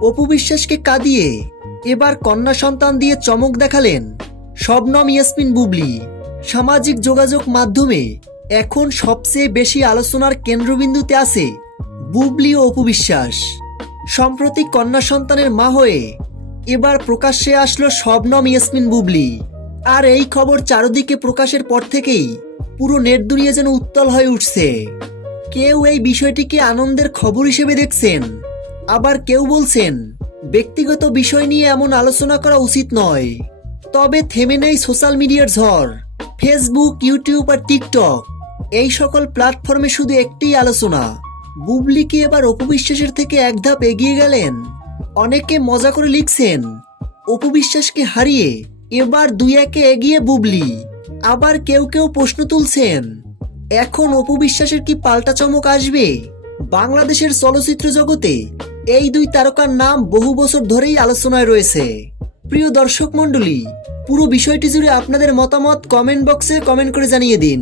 অপু বিশ্বাসকে কাঁদিয়ে এবার কন্যা সন্তান দিয়ে চমক দেখালেন শবনম ইয়াসমিন বুবলি। সামাজিক যোগাযোগ মাধ্যমে এখন সবচেয়ে বেশি আলোচনার কেন্দ্রবিন্দুতে আছে বুবলি ও অপু বিশ্বাস। সম্প্রতি কন্যা সন্তানের মা হয়ে এবার প্রকাশ্যে আসলো শবনম ইয়াসমিন বুবলি। আর এই খবর চারদিকে প্রকাশের পর থেকেই পুরো নেট দুনিয়া যেন উত্তাল হয়ে উঠছে। কেউ এই বিষয়টিকে আনন্দের খবর হিসেবে দেখছেন, আবার কেউ বলছেন ব্যক্তিগত বিষয় নিয়ে এমন আলোচনা করা উচিত নয়। তবে থেমে নেই সোশ্যাল মিডিয়ার ঝড়। ফেসবুক, ইউটিউব আর টিকটক এই সকল প্ল্যাটফর্মে শুধু একটি আলোচনা, বুবলি কি এবার অপু বিশ্বাসের থেকে এক ধাপ এগিয়ে গেলেন? অনেকে মজা করে লিখছেন অপু বিশ্বাসকে হারিয়ে এবার 2-1 এগিয়ে বুবলি। আবার কেউ কেউ প্রশ্ন তুলছেন এখন অপু বিশ্বাসের কি পাল্টা চমক আসবে? বাংলাদেশের চলচ্চিত্র জগতে এই দুই তারকার নাম বহু বছর ধরেই আলোচনায় রয়েছে। প্রিয় দর্শক মণ্ডলী, পুরো বিষয়টি জুড়ে আপনাদের মতামত কমেন্ট বক্সে কমেন্ট করে জানিয়ে দিন।